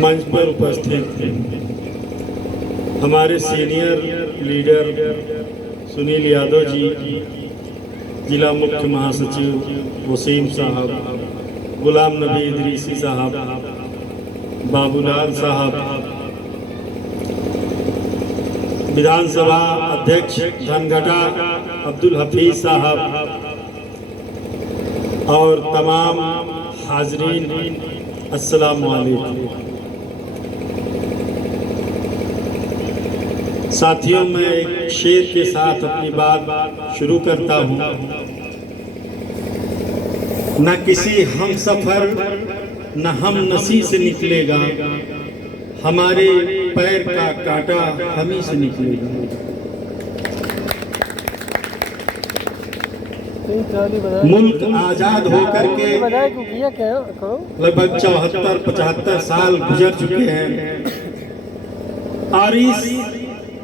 मंच पर उपस्थित हमारे सीनियर लीडर सुनील यादव जी, जिला मुख्य महासचिव वसीम साहब, गुलाम नबी इदरीसी साहब, बाबूलाल साहब, विधानसभा अध्यक्ष धनघटा अब्दुल हफीज साहब और तमाम हाजरीन, अस्सलाम वालेकुम। साथियों, मैं एक शेर के साथ अपनी बात शुरू करता हूँ। न किसी हम सफर न हम नसी से निकलेगा, हमारे पैर का कांटा हम ही से निकलेगा। मुल्क आजाद होकर के लगभग 74-75 साल गुजर चुके हैं और इस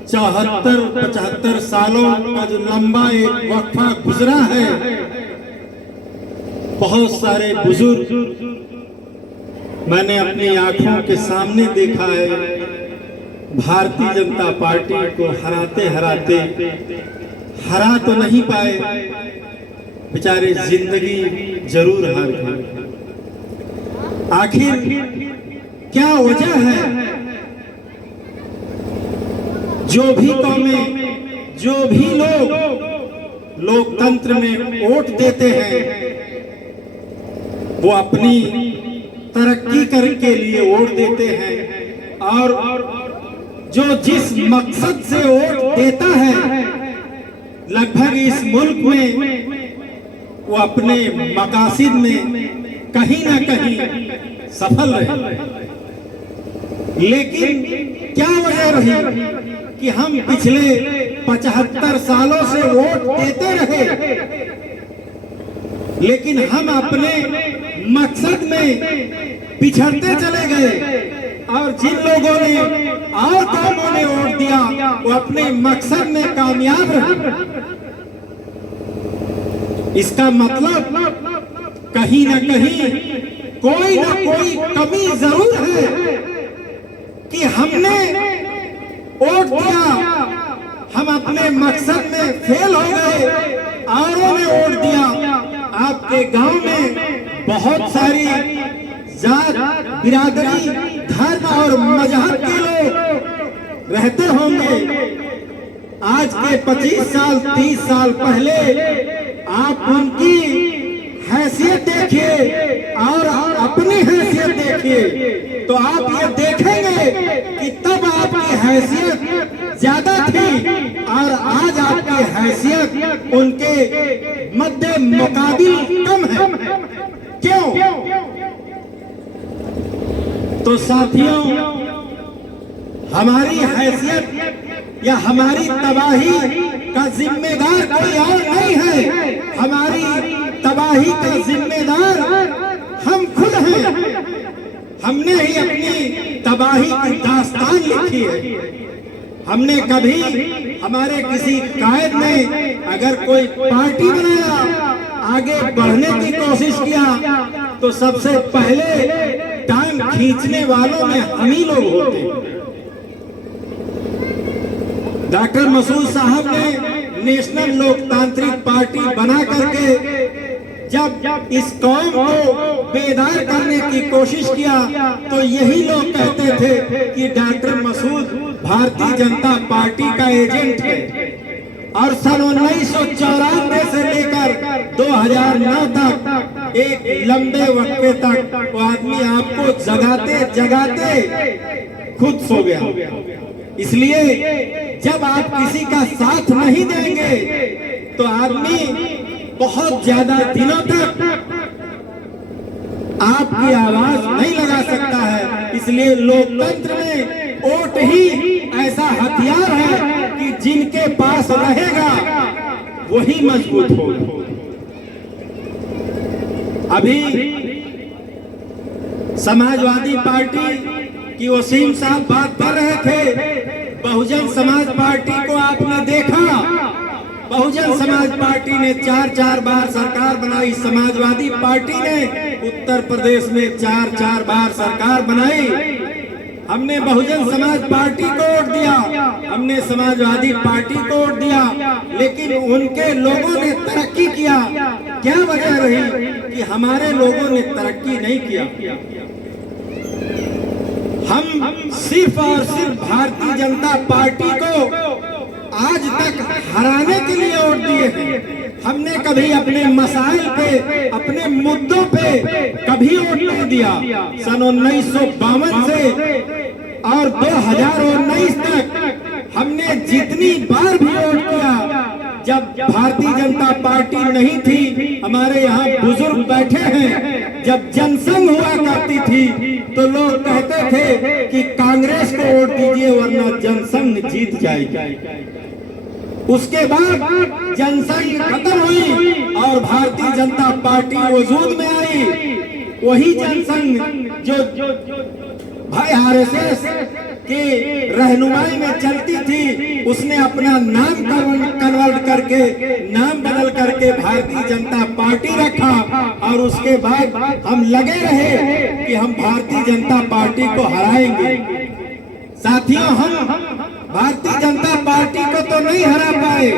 74-75 सालों का जो लंबा एक वक्फा गुजरा है, बहुत सारे बुजुर्ग मैंने अपनी आंखों के सामने देखा है। भारतीय जनता पार्टी को हराते हराते हरा तो नहीं पाए, बेचारे जिंदगी जरूर हार गए। आखिर क्या वजह है? जो भी कौमें, जो भी लोग लोकतंत्र में वोट देते हैं, वो अपनी तरक्की के लिए वोट देते हैं और जो जिस मकसद से वोट देता है, लगभग इस मुल्क में वो अपने मकासद में कहीं ना कहीं सफल रहे। लेकिन क्या वजह रही कि हम पिछले 75 सालों से वोट देते रहे, लेकिन हम अपने मकसद में पिछड़ते चले गए और जिन लोगों ने और कौमों ने वोट दिया वो अपने मकसद में कामयाब रहे। इसका मतलब कहीं ना कहीं कोई ना कोई कमी जरूर है कि हमने वोट दिया, हम अपने मकसद में फेल हो गए, औरों ने वोट दिया। आपके गांव में बहुत सारी जात, बिरादरी, धर्म और मजहब के लोग रहते होंगे। आज के 25 साल 30 साल पहले आप उनकी हैसियत देखिए और अपनी हैसियत देखिए, तो आप ये देखेंगे कि तब आपकी हैसियत ज्यादा थी और आज आपकी हैसियत उनके मध्य मुकाबिल कम है। क्यों? तो साथियों, हमारी हैसियत या हमारी तबाही का जिम्मेदार कोई और नहीं है। हमारी तबाही का जिम्मेदार हम खुद हैं। हमने ही अपनी तबाही की दास्तान लिखी है। हमने कभी हमारे किसी कायद ने अगर कोई पार्टी बनाया, आगे बढ़ने की कोशिश किया, तो सबसे पहले टांग खींचने वालों में हम ही लोग होते हैं। डॉक्टर मसूद साहब ने नेशनल लोकतांत्रिक पार्टी बना करके जब इस कौम को बेदार करने की कोशिश किया, तो यही लोग कहते थे कि डॉक्टर मसूद भारतीय जनता पार्टी का एजेंट है। और सन 1994 से लेकर 2009 तक एक लंबे वक्फे तक वो आदमी आपको जगाते जगाते खुद सो गया। इसलिए जब आप किसी का साथ नहीं देंगे तो आदमी बहुत ज्यादा दिनों तक आपकी आवाज नहीं लगा सकता है। इसलिए लोकतंत्र में वोट ही ऐसा हथियार है कि जिनके पास रहेगा वही मजबूत होगा। अभी समाजवादी पार्टी की वसीम साहब बात कर रहे थे। बहुजन समाज पार्टी को आपने देखा, बहुजन समाज पार्टी ने 4-4 बार सरकार बनाई। समाजवादी पार्टी ने उत्तर प्रदेश में 4-4 बार सरकार बनाई। हमने बहुजन समाज पार्टी को वोट दिया, हमने समाजवादी पार्टी को वोट दिया, लेकिन उनके लोगों ने तरक्की किया। क्या वजह रही कि हमारे लोगों ने तरक्की नहीं किया? हम सिर्फ और सिर्फ भारतीय जनता पार्टी को आज तक हराने के लिए वोट दिए हैं। हमने कभी अपने मसाइल पे, अपने मुद्दों पे कभी वोट नहीं दिया। सन 1952 से और 2019 तक हमने जितनी बार भी वोट किया, जब भारतीय जनता पार्टी नहीं थी, हमारे यहाँ बुजुर्ग बैठे हैं, जब जनसंघ हुआ करती थी तो लोग कहते थे कि कांग्रेस को वोट दीजिए वरना जनसंघ जीत जाएगी। उसके बाद जनसंघ खत्म हुई और भारतीय जनता पार्टी वजूद में आई। वही जनसंघ जो भाई आरएसएस के रहनुमाई में चलती थी, उसने अपना नाम कन्वर्ट करके, नाम बदल करके भारतीय जनता पार्टी रखा और उसके बाद हम लगे रहे कि हम भारतीय जनता पार्टी को हराएंगे। साथियों, हम भारतीय जनता पार्टी को तो नहीं हरा पाए।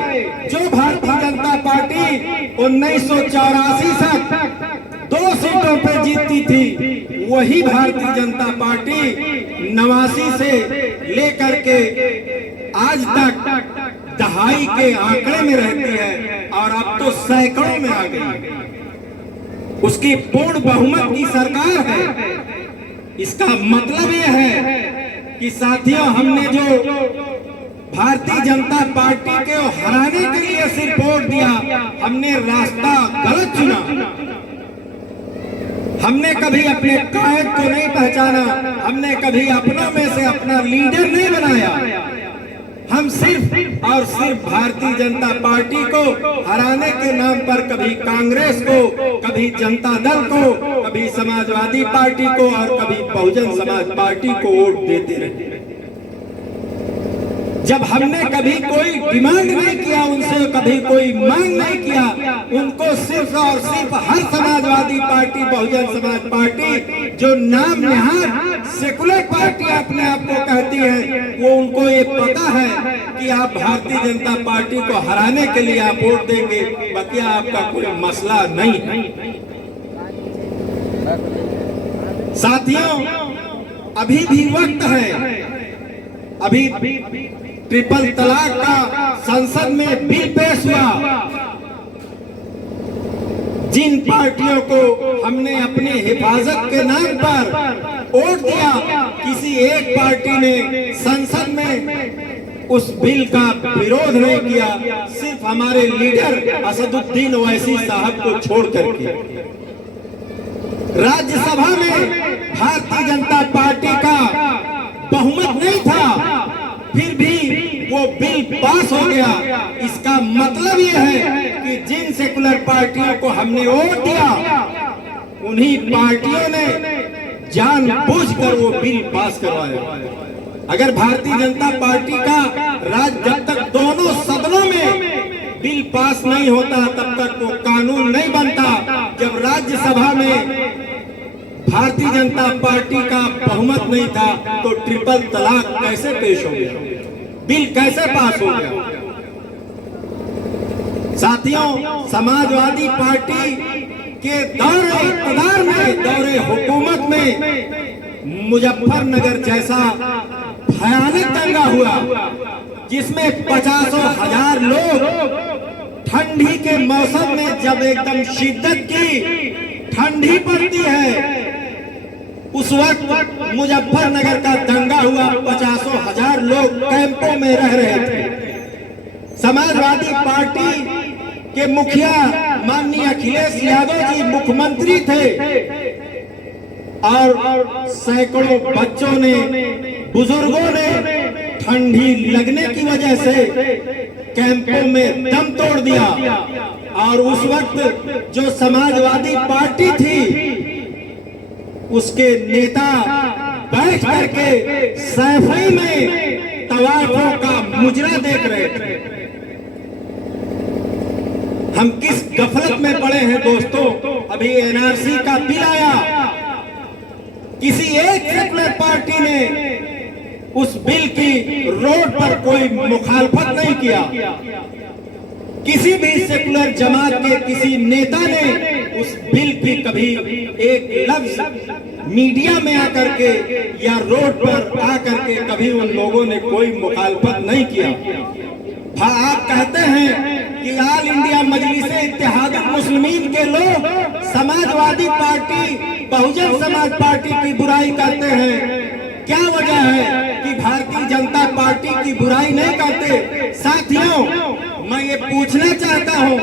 जो भारतीय जनता पार्टी 1984 तक 2 सीटों पर जीतती थी, वही भारतीय जनता पार्टी 89 से लेकर के आज तक दहाई के आंकड़े में रहती है और अब तो सैकड़ों में आ गई। उसकी पूर्ण बहुमत की सरकार है। इसका मतलब यह है कि साथियों, हमने जो भारतीय जनता पार्टी को हराने के लिए सिर्फ वोट दिया, हमने रास्ता गलत चुना। हमने कभी अपने कायद को नहीं पहचाना, हमने कभी अपनों में से अपना लीडर नहीं बनाया। हम सिर्फ और सिर्फ भारतीय जनता पार्टी को हराने के नाम पर कभी कांग्रेस को, कभी जनता दल को, कभी समाजवादी पार्टी को और कभी बहुजन समाज पार्टी को वोट देते रहे। जब हमने कभी कोई डिमांड नहीं किया उनसे, कभी कोई मांग नहीं किया, उनको सिर्फ और सिर्फ हर समाजवादी पार्टी, बहुजन समाज पार्टी जो नाम निहार सेकुलर पार्टी अपने आप को कहती है, वो उनको ये पता है कि आप भारतीय जनता पार्टी को हराने के लिए आप वोट देंगे, बाकी आपका कोई मसला नहीं है। साथियों, अभी भी वक्त है। अभी ट्रिपल तलाक का संसद में बिल पेश हुआ। जिन पार्टियों को हमने अपनी हिफाजत के नाम पर वोट दिया, किसी एक पार्टी ने संसद में उस बिल का विरोध नहीं किया, सिर्फ हमारे लीडर असदुद्दीन ओवैसी साहब को छोड़ करके। राज्यसभा में भारतीय जनता पार्टी का बहुमत नहीं था, फिर भी वो बिल पास हो गया। इसका मतलब यह है कि जिन सेकुलर पार्टियों को हमने वोट दिया, उन्हीं पार्टियों ने जानबूझकर वो बिल पास करवाया। अगर भारतीय जनता पार्टी का जब तक दोनों सदनों में बिल पास नहीं होता, तब तक वो कानून नहीं बनता। जब राज्यसभा में भारतीय जनता पार्टी का बहुमत नहीं था, तो ट्रिपल तलाक कैसे पेश हो गया, बिल कैसे पास हो गया? साथियों, समाजवादी पार्टी के दौरे इक़्तिदार में, दौरे हुकूमत में मुजफ्फरनगर जैसा भयानक दंगा हुआ, जिसमें 50,000 लोग ठंडी के मौसम में, जब एकदम शिद्दत की ठंडी पड़ती है, उस वक्त मुजफ्फरनगर का दंगा हुआ। 50,000 लोग कैंपों में रह रहे थे। समाजवादी पार्टी के मुखिया माननीय अखिलेश यादव जी मुख्यमंत्री थे और सैकड़ों बच्चों ने, बुजुर्गों ने ठंडी लगने की वजह से कैंपों में दम तोड़ दिया। और उस वक्त जो समाजवादी पार्टी थी, उसके नेता बैठ करके सैफई में तवाफों का मुजरा देख रहे थे। हम किस गफलत में पड़े हैं दोस्तों। अभी एनआरसी का बिल आया, किसी एक सेकुलर अंबेडकर पार्टी ने उस बिल की रोड पर कोई मुखालफत नहीं किया। किसी भी सेकुलर जमात के किसी नेता ने उस बिल की कभी एक लफ्ज मीडिया में आकर के या रोड पर आकर के कभी उन लोगों ने कोई मुखालफत नहीं किया। आप कहते हैं कि ऑल इंडिया मजलिस इत्तेहाद मुस्लिमीन के लोग समाजवादी पार्टी, बहुजन समाज पार्टी की बुराई करते हैं। क्या वजह है कि भारतीय जनता पार्टी की बुराई नहीं करते? साथियों, मैं ये पूछना चाहता हूँ,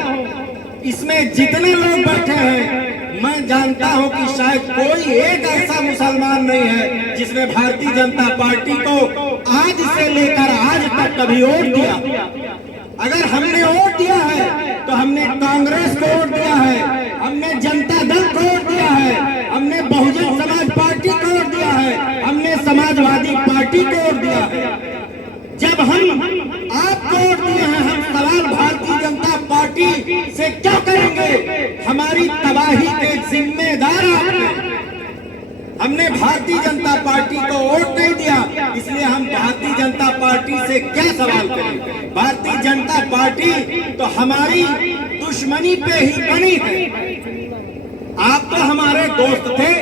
इसमें जितने लोग बैठे हैं, मैं जानता हूँ कि शायद कोई एक ऐसा मुसलमान नहीं है जिसने भारतीय जनता पार्टी को आज से लेकर आज तक कभी वोट दिया। अगर हमने वोट दिया है तो हमने कांग्रेस को वोट दिया है, हमने जनता दल को वोट दिया है, हमने बहुजन समाज पार्टी को वोट दिया है, हमने समाजवादी पार्टी को वोट दिया है। जब हम आपको वोट दिए हैं, हम सवाल भारतीय जनता पार्टी से क्या करेंगे? हमारी तबाही के जिम्मेदार आप हैं। हमने भारतीय जनता पार्टी को वोट नहीं दिया, इसलिए हम भारतीय जनता पार्टी से क्या सवाल करें? भारतीय जनता पार्टी तो हमारी दुश्मनी पे ही बनी है। आप तो हमारे दोस्त थे,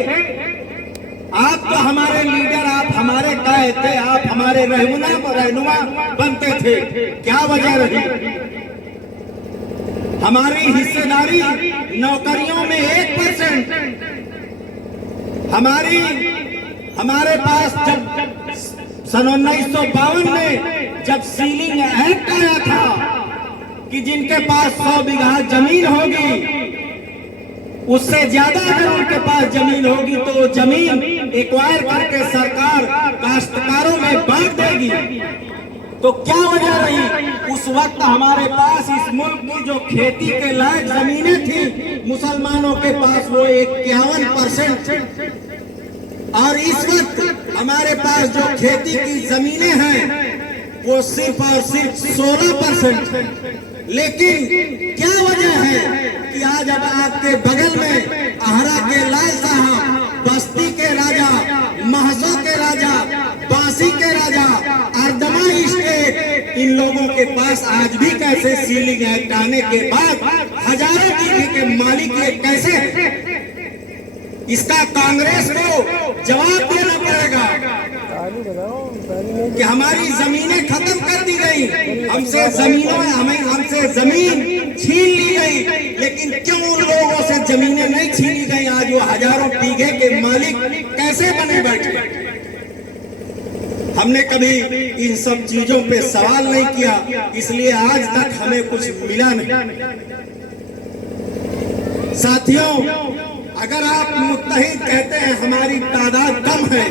आप तो हमारे लीडर, आप हमारे काहे थे, आप हमारे रहनुमा बनते थे। क्या वजह रही? हमारी हिस्सेदारी नौकरियों में 1%, हमारे पास जब सन 1952 में जब सीलिंग एक्ट आया था कि जिनके पास 100 बीघा जमीन होगी, उससे ज्यादा अगर उनके पास जमीन होगी तो वो जमीन एक्वायर करके सरकार काश्तकारों में बांट देगी। तो क्या वजह रही? उस वक्त हमारे पास इस मुल्क की जो खेती के लायक जमीनें थी मुसलमानों के पास, वो 51% और इस वक्त हमारे पास जो खेती की जमीनें हैं वो सिर्फ और सिर्फ 16%। लेकिन क्या वजह है कि आज अब आपके बगल में आहरा के लाल साहब, बस्ती के राजा, महसो के राजा, बांसी के राजा, अर्दमा स्टेट, इन लोगों के पास आज भी कैसे सीलिंग एक्ट आने के बाद हजारों बीघे के मालिक ये कैसे है? इसका कांग्रेस को जवाब देना पड़ेगा कि हमारी जमीनें खत्म कर दी गई, हमसे जमीन छीन ली गई। लेकिन क्यों उन लोगों से जमीनें नहीं छीनी गई? आज वो हजारों बीघे के मालिक कैसे बने बैठे? हमने कभी इन सब चीजों पे सवाल नहीं किया, इसलिए आज तक हमें कुछ मिला नहीं। साथियों, अगर आप मुत्तहिद कहते हैं हमारी तादाद कम है,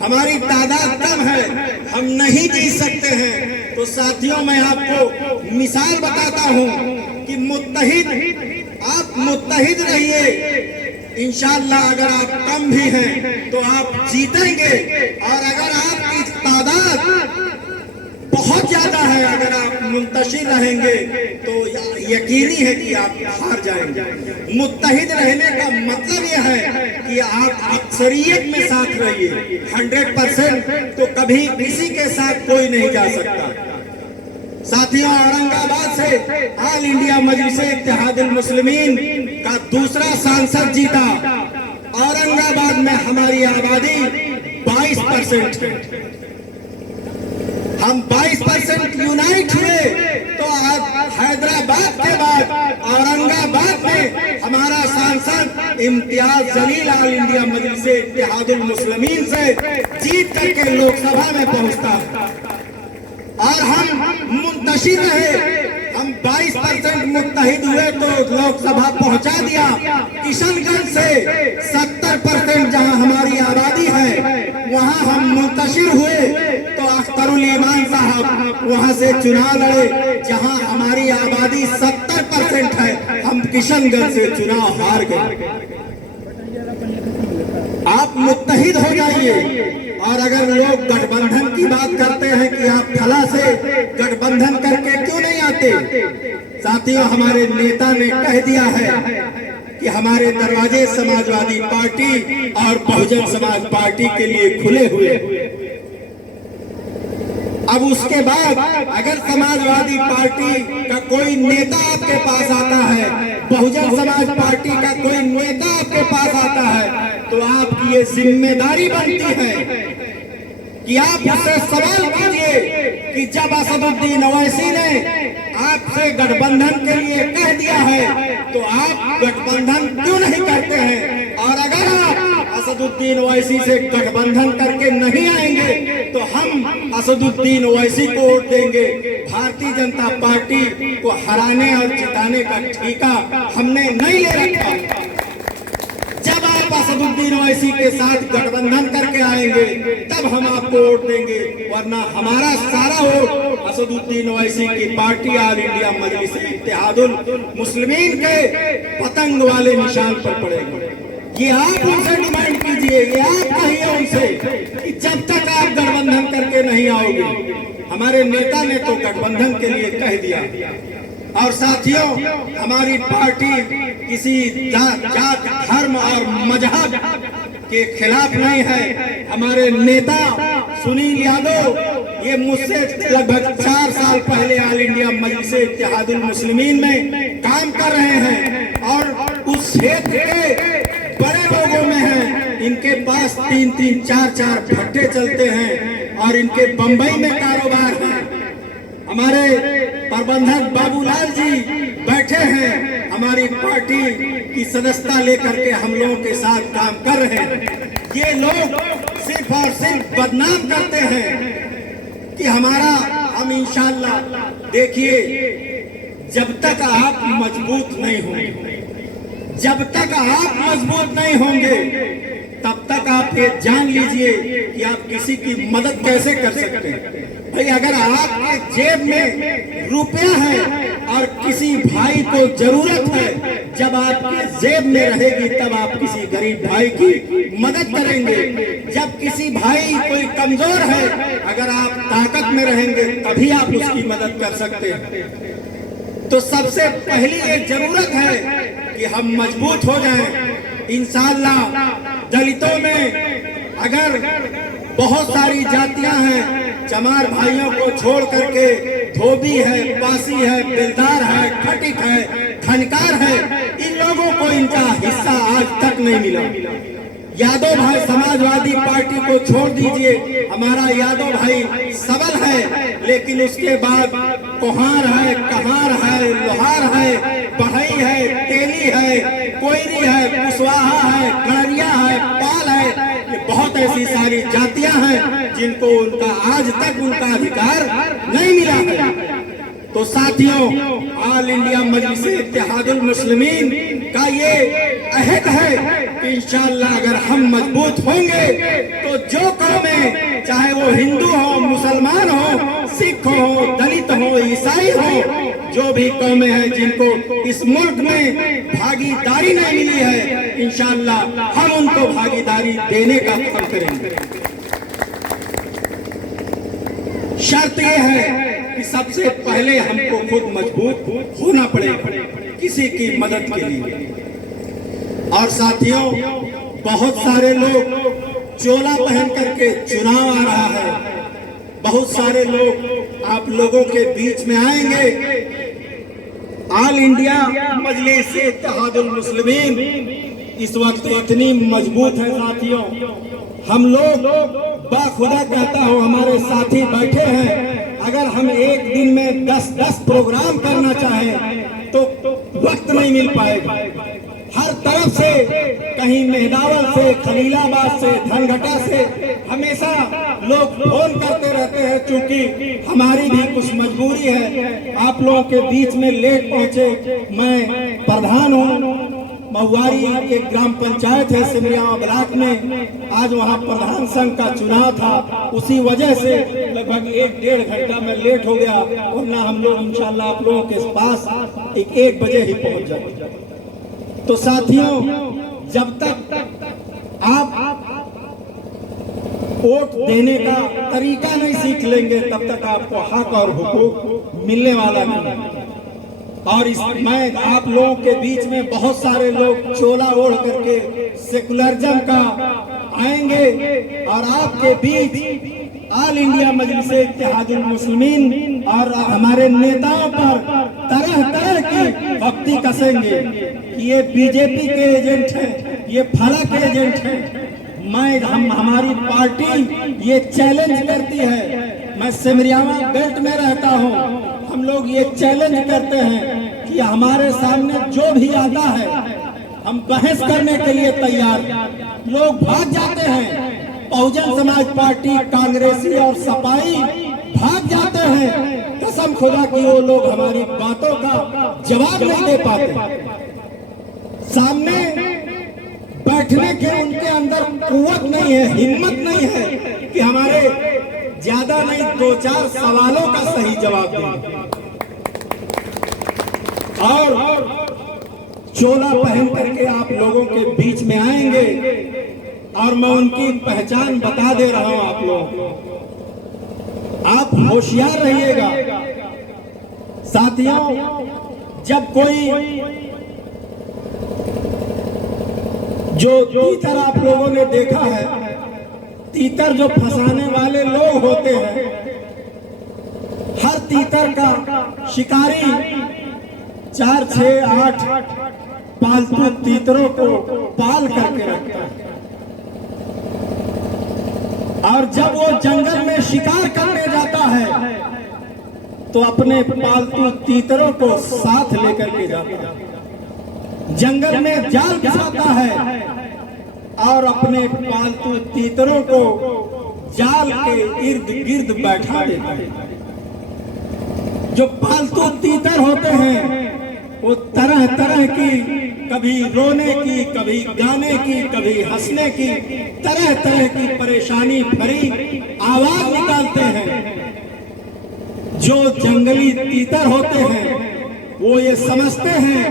हमारी तादाद कम है, हम नहीं जीत सकते हैं, तो साथियों मैं आपको मिसाल बताता हूं कि आप मुत्तहिद रहिए। इंशाअल्लाह अगर आप कम भी हैं तो आप जीतेंगे, और अगर आपकी तादाद बहुत ज्यादा है, अगर आप मुंतशिर रहेंगे तो यकीनी है कि आप हार जाएंगे। मुत्तहिद रहने का मतलब यह है कि आप अक्सरियत में साथ रहिए। 100% तो कभी किसी के साथ कोई नहीं जा सकता। साथियों, औरंगाबाद से ऑल इंडिया मजलिस इत्तेहादुल मुस्लिमीन का दूसरा सांसद जीता। औरंगाबाद में हमारी आबादी 22% है। हम 22% यूनाइट हुए तो आज हैदराबाद के बाद औरंगाबाद में हमारा सांसद इम्तियाज जलील ऑल इंडिया मजलिस इत्तेहादुल मुस्लिमीन से जीत करके लोकसभा में पहुंचता, और हम मुंतशिर रहे। हम 22% मुत्तहिद हुए तो लोकसभा पहुंचा दिया। किशनगंज से 70% जहां हमारी आबादी है वहां हम मुंतशिर हुए तो अख्तरुल ईमान साहब वहां से चुनाव लड़े, जहां हमारी आबादी 70% है। हम किशनगंज से चुनाव हार गए। आप मुत्तहिद हो जाइए। और अगर लोग गठबंधन की बात करते हैं कि आप फला से गठबंधन करके क्यों नहीं आते, साथियों हमारे नेता ने कह दिया है कि हमारे दरवाजे समाजवादी पार्टी और बहुजन समाज पार्टी के लिए खुले हुए। अब उसके बाद अगर समाजवादी पार्टी का कोई नेता आपके पास आता है, बहुजन समाज पार्टी का कोई नेता आपके पास आता है, तो आपकी ये जिम्मेदारी बनती है कि आप उससे सवाल कीजिए कि जब असदुद्दीन ओवैसी ने आपसे गठबंधन के लिए कह दिया है तो आप गठबंधन क्यों नहीं करते हैं, और अगर आप असदुद्दीन ओवैसी से गठबंधन करके नहीं आएंगे तो हम असदुद्दीन ओवैसी को वोट देंगे। भारतीय जनता पार्टी को हराने और जिताने का ठेका हमने नहीं ले रखा। जब आप असदुद्दीन ओवैसी के साथ गठबंधन करके आएंगे तब हम आपको वोट देंगे, वरना हमारा सारा वोट असदुद्दीन ओवैसी की पार्टी ऑल इंडिया मजलिस इत्तेहादुल मुस्लिमीन के पतंग वाले निशान पर पड़ेगा। ये आप उनसे डिमांड कीजिए, ये आप कहिए उनसे कि जब तक आप गठबंधन करके नहीं आओगे। हमारे नेता ने तो गठबंधन के लिए कह दिया। और साथियों, हमारी पार्टी किसी जात धर्म और मजहब के खिलाफ नहीं है। हमारे नेता सुनील यादव ये मुझसे लगभग 4 साल पहले ऑल इंडिया मजलिस इत्तेहादुल मुस्लिमीन में काम कर रहे हैं और उस क्षेत्र के बड़े लोगों में हैं। इनके पास 3-3, 4-4 भट्टे चलते हैं और इनके बंबई में कारोबार है। हमारे प्रबंधक बाबूलाल जी बैठे हैं, हमारी पार्टी की सदस्यता लेकर के हम लोगों के साथ काम कर रहे हैं। ये लोग सिर्फ और सिर्फ बदनाम करते हैं कि हम इंशाल्लाह, देखिए जब तक आप मजबूत नहीं होंगे, जब तक आप मजबूत नहीं होंगे तब तक आप ये जान लीजिए कि आप किसी की मदद कैसे कर सकते हैं। भाई अगर आपके जेब में रुपया है और किसी भाई को जरूरत है, जब आपके जेब में रहेगी तब आप किसी गरीब भाई की मदद करेंगे। जब किसी भाई कोई कमजोर है, अगर आप ताकत में रहेंगे तभी आप उसकी मदद कर सकते हैं। तो सबसे पहली ये जरूरत है कि हम मजबूत हो जाएं। इंशाअल्लाह दलितों में अगर बहुत सारी जातियां हैं, चमार भाइयों को छोड़ करके धोबी है, पासी है, बेलदार है, खटिक है, खनकार है, इन लोगों को इनका हिस्सा आज तक नहीं मिला। यादव भाई समाजवादी पार्टी को छोड़ दीजिए, हमारा यादव भाई सबल है, लेकिन उसके बाद कोहार है, कहार है, लोहार है, बढ़ई है, तेली है, कोयरी है, कुशवाहा है, कड़रिया है, पाल है। ये बहुत ऐसी सारी जातियां हैं जिनको उनका आज तक उनका अधिकार नहीं मिला है। तो साथियों, ऑल इंडिया मजलिस इत्तेहादुल मुस्लिमीन का ये अहद है कि इंशाअल्लाह अगर हम मजबूत होंगे तो जो कौमें, चाहे वो हिंदू हो, मुसलमान हो, सिख हो, दलित हो, ईसाई हो, जो भी कौमें हैं जिनको इस मुल्क में भागीदारी नहीं मिली है, इंशाअल्लाह हम उनको भागीदारी देने का काम करेंगे। शर्त यह है कि सबसे पहले हमको खुद मजबूत होना पड़ेगा किसी की मदद के लिए। और साथियों, बहुत सारे लोग चोला पहन करके चुनाव आ रहा है, बहुत सारे लोग आप लोगों के बीच में आएंगे। ऑल इंडिया मजलिस इत्तेहादुल मुस्लिमीन इस वक्त इतनी मजबूत है साथियों, हम लोग बाखुदा कहता हूँ, हमारे साथी बैठे हैं, अगर हम एक दिन में 10-10 प्रोग्राम करना चाहें तो वक्त नहीं मिल पाएगा। हर तरफ से, कहीं मेहदावल से, खलीलाबाद से, धनघटा से हमेशा लोग फोन करते रहते हैं। चूंकि हमारी भी कुछ मजबूरी है, आप लोगों के बीच में लेट पहुंचे। मैं प्रधान हूँ, महुआरी एक ग्राम पंचायत है सिमरिया ब्लॉक में, आज वहाँ प्रधान संघ का चुनाव था, उसी वजह से लगभग 1-1.5 घंटा में लेट हो गया, वरना हम लोग इंशाल्लाह आप लोगों के पास 1 बजे ही पहुँच जाए। तो साथियों, जब तक आप वोट देने का तरीका नहीं सीख लेंगे तब तक आपको हक और हुकूक मिलने वाला नहीं। और मैं आप लोगों के बीच में बहुत सारे लोग चोला ओढ़ करके सेकुलरिज्म का आएंगे और आपके बीच ऑल इंडिया मजलिस इत्तेहादुल मुस्लिमीन और हमारे नेताओं पर तरह तरह की भक्ति कसेंगे कि ये बीजेपी के एजेंट हैं, ये फला के एजेंट हैं। हमारी पार्टी ये चैलेंज करती है। मैं सिमरियावा बेल्ट में रहता हूँ, हम लोग ये चैलेंज करते हैं कि हमारे सामने जो भी आता है हम बहस करने के लिए तैयार। लोग भाग जाते हैं, बहुजन समाज पार्टी, कांग्रेसी और सपाई भाग जाते हैं। कसम खुदा की वो लोग हमारी बातों का जवाब नहीं दे पाते। सामने बैठने के उनके अंदर कुव्वत नहीं है, हिम्मत नहीं है कि हमारे ज्यादा नहीं 2-4 सवालों का सही जवाब दें। और चोला पहन करके आप लोगों के बीच में आएंगे और मैं उनकी पहचान बता दे रहा हूं आप लोगों को। आप होशियार रहिएगा साथियों। जब कोई जो तीतर आप लोगों ने देखा है, तीतर जो फंसाने वाले लोग होते हैं, हर तीतर का शिकारी 4, 6, 8 पालतू तीतरों को पाल करके रखता है और जब वो जंगल में शिकार करने जाता है तो अपने पालतू तीतरों को साथ लेकर के जाता है। जंगल में जाल बिछाता है और अपने पालतू तीतरों को जाल के इर्द गिर्द बैठा देता है। जो पालतू तीतर होते हैं वो तरह तरह की, कभी रोने की, कभी गाने की, कभी हंसने की, तरह तरह की परेशानी भरी आवाज निकालते हैं। जो जंगली तीतर होते हैं वो ये समझते हैं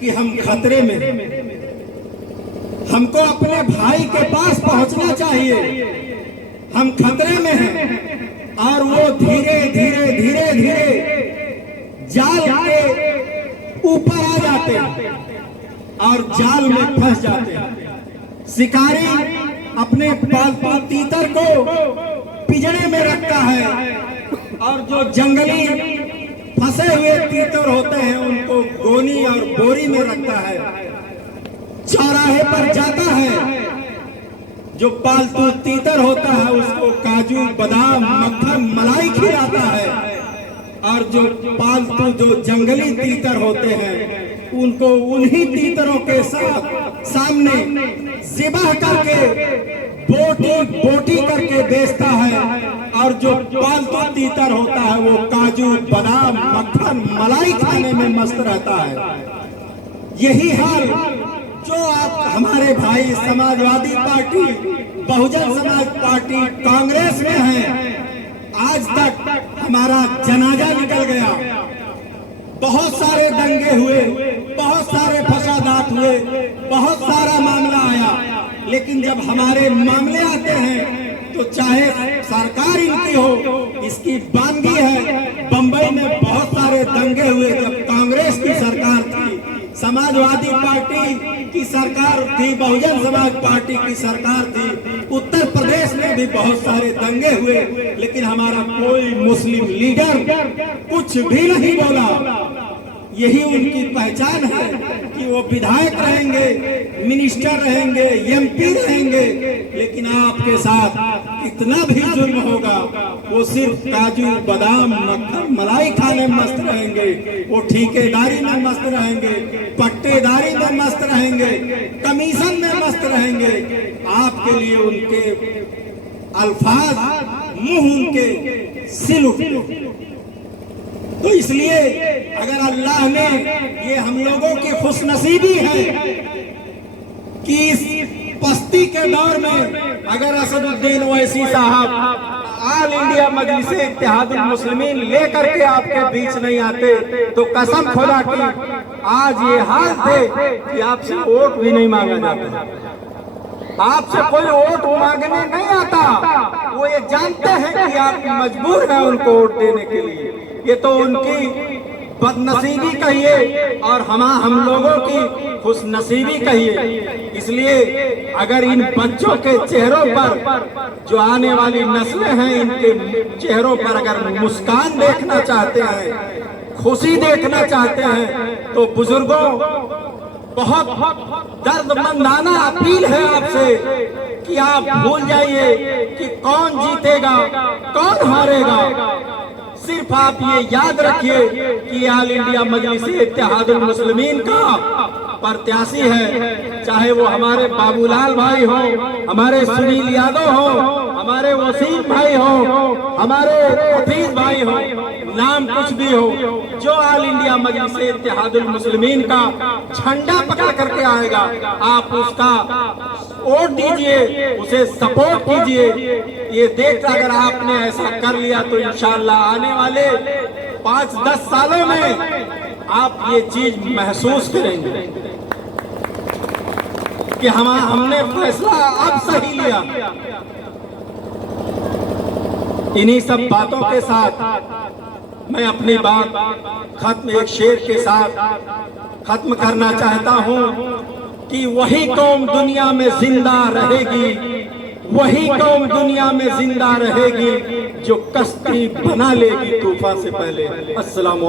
कि हम खतरे में हैं, हमको अपने भाई के पास पहुंचना चाहिए, हम खतरे में हैं। और वो धीरे धीरे धीरे धीरे जाल के ऊपर आ जाते हैं और जाल में फंस जाते हैं। शिकारी अपने पालतू तीतर को पिंजरे में रखता है और जो जंगली फंसे हुए तीतर होते हैं उनको गोनी और बोरी में रखता है। चौराहे पर जाता है, जो पालतू तीतर होता है उसको काजू, बादाम, मक्खन, मलाई खिलाता है और जो पालतू जो जंगली तीतर होते हैं उनको उन्हीं तीतरों के साथ सामने ज़िबह करके बोटी करके बेचता है और जो पालतू तीतर होता है वो काजू, बादाम, मक्खन, मलाई खाने में मस्त रहता है। यही हाल जो आप हमारे भाई समाजवादी पार्टी, बहुजन समाज पार्टी, कांग्रेस में हैं। आज तक हमारा जनाजा निकल गया, बहुत सारे दंगे हुए, बहुत सारे फसादात हुए, बहुत सारा मामला आया, लेकिन जब हमारे मामले आते हैं तो चाहे सरकार इनकी हो, इसकी बानगी है। बंबई में बहुत सारे दंगे हुए जब कांग्रेस की सरकार थी, समाजवादी पार्टी की सरकार थी, बहुजन समाज पार्टी की सरकार थी। उत्तर प्रदेश में भी बहुत सारे दंगे हुए, लेकिन हमारा कोई मुस्लिम लीडर कुछ भी नहीं बोला। यही उनकी पहचान है कि वो विधायक रहेंगे, मिनिस्टर रहेंगे, एमपी रहेंगे, लेकिन आपके साथ कितना भी जुल्म होगा वो सिर्फ काजू, बादाम, मक्खन, मलाई खाने में मस्त रहेंगे, वो ठेकेदारी में मस्त रहेंगे, पट्टेदारी में मस्त रहेंगे, कमीशन में मस्त रहेंगे। आपके लिए उनके अल्फाज, मुंह उनके सिल उठे। तो इसलिए अगर अल्लाह ने ये हम लोगों की खुशनसीबी है कि इस पस्ती के दौर में अगर असदुद्दीन ओवैसी साहब ऑल इंडिया मजलिस इत्तेहादुल मुस्लिमीन लेकर के आपके बीच नहीं आते तो कसम खुदा की आज ये हाल थे कि आपसे वोट भी नहीं मांगा जाता। आपसे कोई वोट मांगने नहीं आता, वो ये जानते हैं कि आप मजबूर हैं उनको वोट देने के लिए। ये तो उनकी बदनसीबी कहिए और हम लोगों की खुशनसीबी कहिए। इसलिए अगर इन बच्चों के चेहरों पर, जो आने वाली नस्लें हैं, इनके चेहरों पर अगर मुस्कान देखना चाहते हैं, खुशी देखना चाहते हैं, तो बुजुर्गों, बहुत दर्दमंदाना अपील है आपसे कि आप भूल जाइए कि कौन जीतेगा कौन हारेगा। सिर्फ आप ये याद रखिए कि ऑल इंडिया मजलिस-ए-इत्तेहादुल मुस्लिमीन का प्रत्याशी है, चाहे वो हमारे बाबूलाल भाई हो, हमारे सुनील यादव हो, हमारे वसीम भाई हो, हमारे हफीज भाई हो, नाम कुछ भी हो, जो ऑल इंडिया मजलिस-ए-इत्तेहादुल मुस्लिमीन का झंडा पकड़ करके आएगा, आप उसका वोट दीजिए, उसे सपोर्ट कीजिए। ये देख अगर आपने ऐसा कर लिया तो इंशाअल्लाह आने वाले 5-10 सालों में आप ये चीज महसूस करेंगे कि हमने फैसला अब सही लिया। इन्हीं सब बातों के साथ मैं अपनी बात एक शेर के साथ खत्म करना चाहता हूं कि वही कौम दुनिया में जिंदा रहेगी, वही कौम दुनिया में जिंदा रहेगी जो कश्ती बना लेगी तूफान से पहले। अस्सलाम।